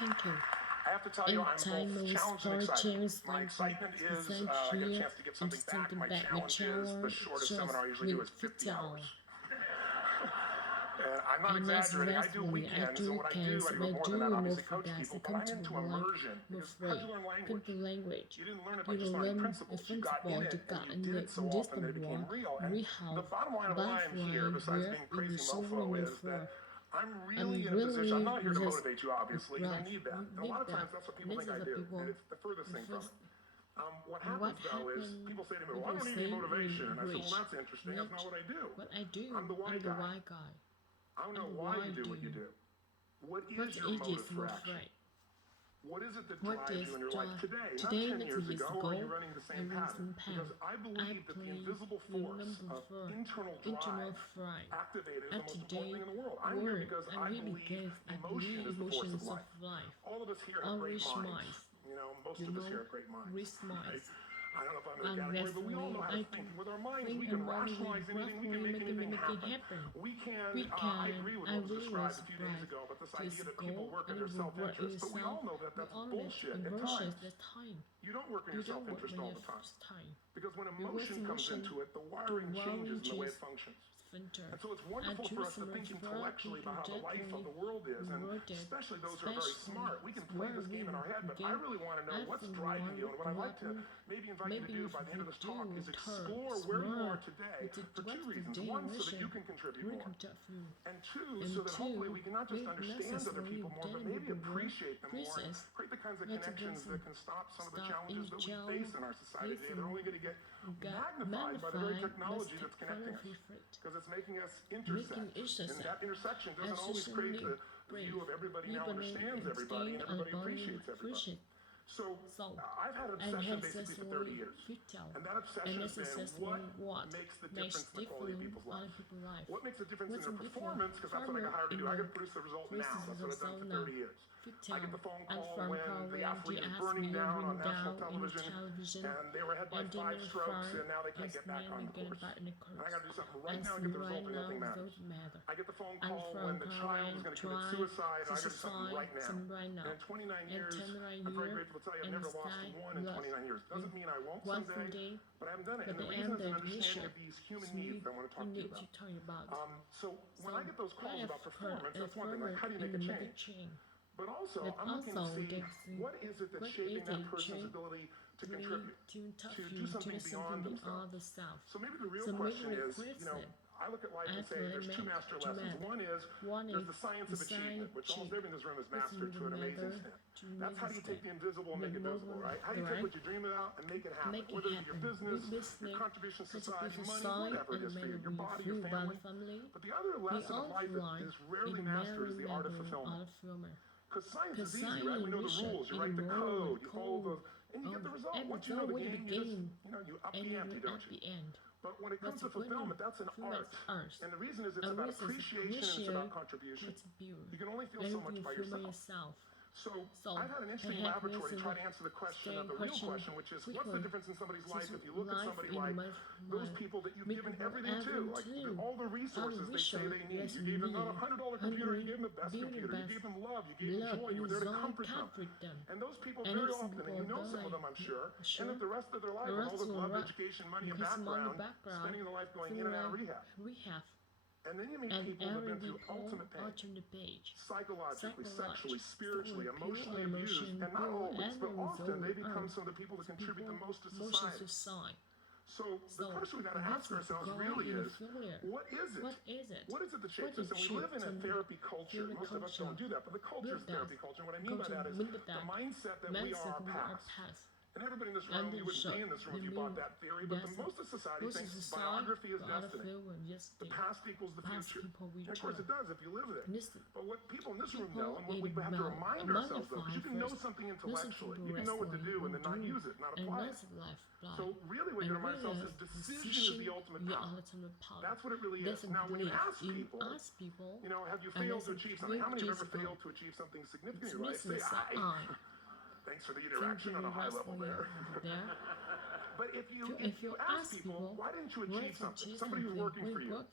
Thank you. I have to tell you, I'm both challenged and excited. My excitement is I get a chance to give something back. My challenge is the shortest seminar I usually do is 50 hours. I'm not exaggerating. I do weekends, and what I do more than that, obviously coach people, but I'm into immersion. Because how'd you learn language? You didn't learn it by just learning principles. You got in it, and you did it so often that it became real. And the bottom line of why I'm here, besides being crazy mofo, is that I'm really in a position. I'm not here to motivate you, obviously. You don't need that. And a lot of times that's what people think I do, and it's the furthest thing from it. What happens, though, is people say to me, well, I don't need any motivation. And I say, well, that's interesting. That's not what I do. I'm the why guy. I don't know why you do what you do. What is your motive for action? What is it that drives you in your life today, not 10 years ago, or are you running the same pattern? Because I believe that the invisible force of internal drive activated is the most important thing in the world. I'm here because I believe emotion is the force of life. All of us here have great minds. Most of us here have great minds. Right? I don't know if I'm in the category, but we all know how to think. With our minds, we can rationalize anything. We can make anything happen. We can, I agree with what was described a few days ago about this idea that people work in their self-interest. But we all know that that's bullshit at times. You don't work in your self-interest all the time. Because when emotion comes into it, the wiring changes in the way it functions. And so it's wonderful for us to think intellectually about how the life of the world is, and especially those who are very smart. We can play this game in our head, but I really want to know what's driving you. And what I'd like to maybe invite you to do by the end of this talk is explore where you are today for two reasons. One, so that you can contribute more. And two, so that hopefully we can not just understand other people more, but maybe appreciate them more and create the kinds of connections that can stop some of the challenges that we face in our society today. They're only going to get magnified by the very technology that's connecting us. Because it's making us intersect. And that intersection doesn't always create the view of everybody now understands everybody and everybody appreciates everybody. So I've had an obsession basically for 30 years. And that obsession has been what makes the difference in the quality of people's lives. What makes a difference in their performance, because that's what I got hired to do. I got to produce the result now. That's what I've done for 30 years. I get the phone call when the athlete is burning down on national television, and they were hit by 5 strokes, and now they can't get back on the course. And I got to do something right now to get the result, or nothing matters. I get the phone call when the child is going to commit suicide, and I got to do something right now. And in 29 years, I'm very grateful to tell you I've never lost one in 29 years. Doesn't mean I won't someday, but I haven't done it. And the reason is an understanding of these human needs I want to talk to you about. So when I get those calls about performance, that's one thing. Like, how do you make a change? But also, I'm looking to see what is it that's shaping that person's ability to contribute, to do something beyond themselves. So maybe the real question is, I look at life and say there's 2 master lessons. One is there's the science of achievement, which almost everybody in this room has mastered to an amazing extent. That's how do you take the invisible and make it visible, right? How do you take what you dream about and make it happen? Whether it's your business, your contribution to society, money, whatever it is for you, your body, your family. But the other lesson of life that is rarely mastered is the art of fulfillment. Because science is easy, right? We know the rules. You write the code, you follow those, and you get the result. Once you know the game, you up the ante, don't you? But when it comes to fulfillment, that's an art. And the reason is it's about appreciation and it's about contribution. You can only feel so much by yourself. So I've had an interesting laboratory to try to answer the question of the real question, which is what's the difference in somebody's life if you look at somebody like those people that you've given everything to, like all the resources they say they need. You gave them not a $100 computer, you gave them the best computer. You gave them love, you gave them joy, you were there to comfort them. And those people very often, and you know some of them I'm sure, end up the rest of their life with all this love, education, money, and background, spending their life going in and out of rehab. And then you meet people who have been through ultimate pain, psychologically, sexually, spiritually, emotionally abused, and not always, but often they become some of the people that contribute the most to society. So the question we got to ask ourselves really is, what is it? What is it that shapes us? And we live in a therapy culture. Most of us don't do that, but the culture is therapy culture. And what I mean by that is the mindset that we are our past. And everybody in this room, you wouldn't be in this room if you bought that theory, but most of society thinks biography is destiny. The past equals the future. And of course it does if you live it. But what people in this room know, and what we have to remind ourselves of, is you can know something intellectually. You can know what to do and then not use it, not apply it. So really what you remind ourselves is decision is the ultimate power. That's what it really is. Now when you ask people, have you failed to achieve something? How many have ever failed to achieve something significant in your life? Say, thanks for the interaction on a high level there. But if you ask people, why didn't you achieve something? Somebody who's working for you,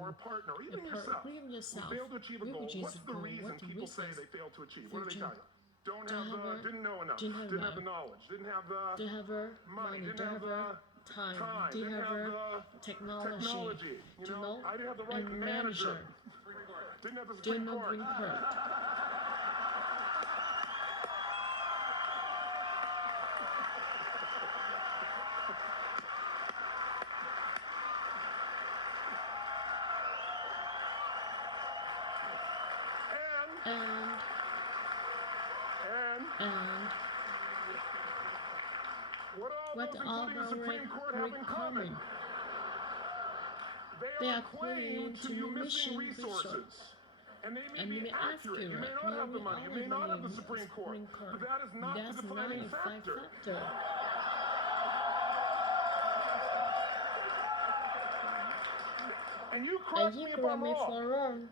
or a partner, or even yourself, who failed to achieve a goal, what's the reason people say they failed to achieve? What do they tell you? didn't know enough, didn't have the knowledge, didn't have the money, didn't have the time, didn't have the technology, you know, I didn't have the right manager, didn't have the Supreme Court. And what all the Supreme Court have in common? They are claiming to you missing resources. And they may be accurate. You may not have the money. You may not have the Supreme Court. But that is not the defining factor. And you correct me if I'm wrong.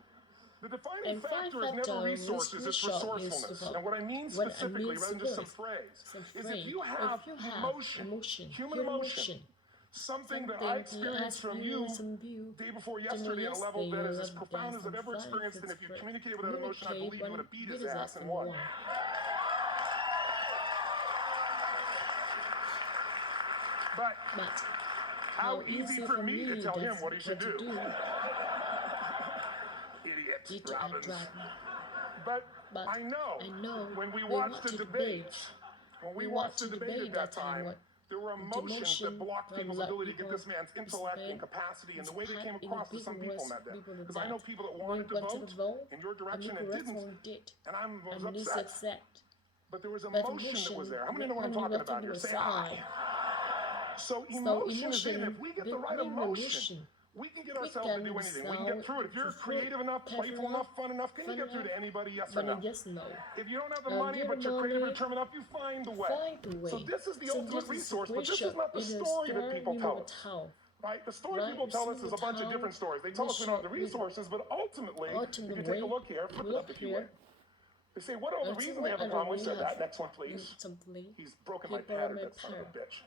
The defining factor is never resources, it's resourcefulness. And what I mean specifically, rather than just some phrase, is if you have emotion, human emotion, something that I experienced from you day before yesterday at a level that is as profound as I've ever experienced, and if you communicate with that emotion, I believe you would have beat his ass and won. But how easy for me to tell him what he should do. Idiot, Robbins. But I know when we watched the debate, at that time, there were emotions that blocked people's ability to get this man's intellect and capacity and the way they came across to some people met that. Because I know people that wanted to vote in your direction and didn't, and I was upset. But there was emotion that was there. How many know what I'm talking about here? Say aye. So emotion is in. If we get the right emotion, we can get ourselves to do anything. We can get through it. If you're creative enough, playful enough, fun enough, can you get through to anybody? Yes or no? If you don't have the money, but you're creative and determined enough, you find the way. So this is the ultimate resource, but this is not the story that people tell us. Right? The story people tell us is a bunch of different stories. They tell us we don't have the resources, but ultimately, if you take a look here, flip it up if you would. They say, what are all the reasons they have a problem? We said that. Next one, please. He's broken my pattern, that son of a bitch.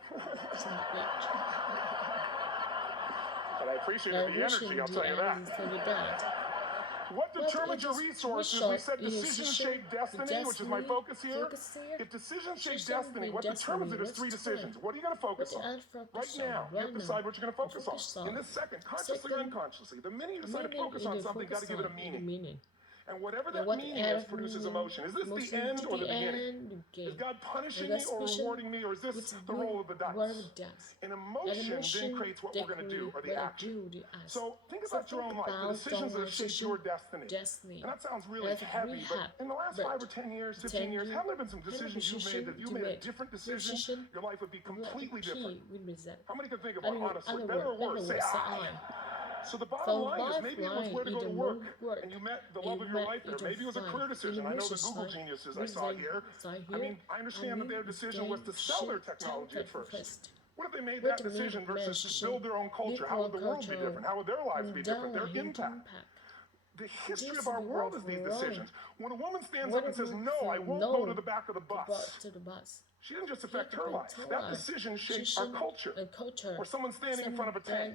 But I appreciated the energy, I'll tell you that. What determines your resources? We said decisions shape destiny, which is my focus here. If decisions shape destiny, what determines it is three decisions. What are you going to focus on? Right now, you have to decide what you're going to focus on. In this second, consciously or unconsciously. The minute you decide to focus on something, you've got to give it a meaning. And whatever that meaning is produces emotion. Is this the end or the beginning? Is God punishing me or rewarding me, or is this the roll of the dice? And emotion then creates what we're going to do, or the action. So think about your own life, the decisions that shape your destiny. And that sounds really heavy, but in the last 5 or 10 years, 15 years, haven't there been some decisions you made that if you made a different decision, your life would be completely different? How many can think of one, honestly? Better or worse? Say aye. So the bottom line is maybe it was where to go to work, and you met the love of your life there. Maybe it was a career decision. I know the Google geniuses I saw here. I mean, I understand that their decision was to sell their technology at first. What if they made that decision versus to build their own culture? How would the world be different? How would their lives be different? Their impact. The history of our world is these decisions. When a woman stands up and says, no, I won't go to the back of the bus, she didn't just affect her life. That decision shapes our culture. Or someone standing in front of a tank.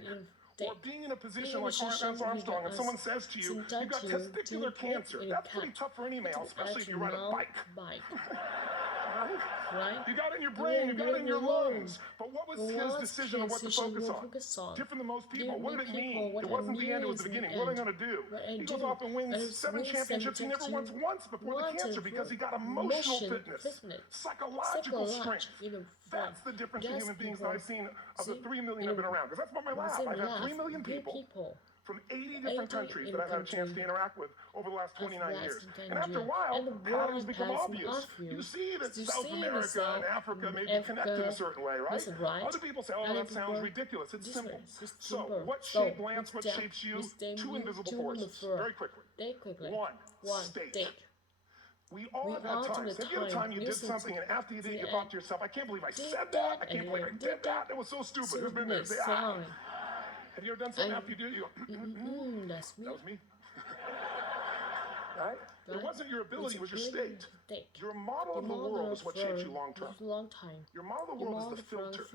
Or being in a position like Lance Armstrong, and someone says to you, you've got testicular cancer. That's pretty tough for any male, especially if you ride a bike. Right? You got it in your brain, you got it in your lungs. But what was his decision on what to focus on? Different than most people. What did it mean? It wasn't the end, it was the beginning. What am I going to do? He goes off and wins 7 championships. He never won once before the cancer because he got emotional fitness, psychological strength. That's the difference in human beings that I've seen of the 3 million I've been around. Because that's what my lab. I've had 3 million people from 80 different countries that I've had a chance to interact with over the last 29 years. And after a while, patterns become obvious. You see that South America and Africa may be connected a certain way, right? Other people say, oh, that sounds ridiculous. It's simple. So, what shaped Lance? What shapes you? 2 invisible forces. Very quickly. 1, state. We all have had times. Have you had a time you did something and after you did it, you thought to yourself, I can't believe I said that. I can't believe I did that. That was so stupid. Who's been there? Say, ah. Have you ever done something after you do it? You go, that's me. That was me. Right? It wasn't your ability, it was your state. Your model of the world is what shapes you long term. Your model of the world is the filter.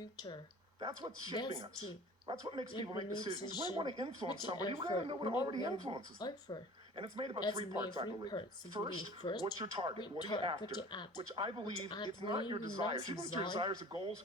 That's what's shaping us. That's what makes people make decisions. When we want to influence somebody, we gotta know what already influences them. And it's made up of three parts, I believe. First, what's your target? What are you after? Which I believe it's not your desires. Even if your desires are goals,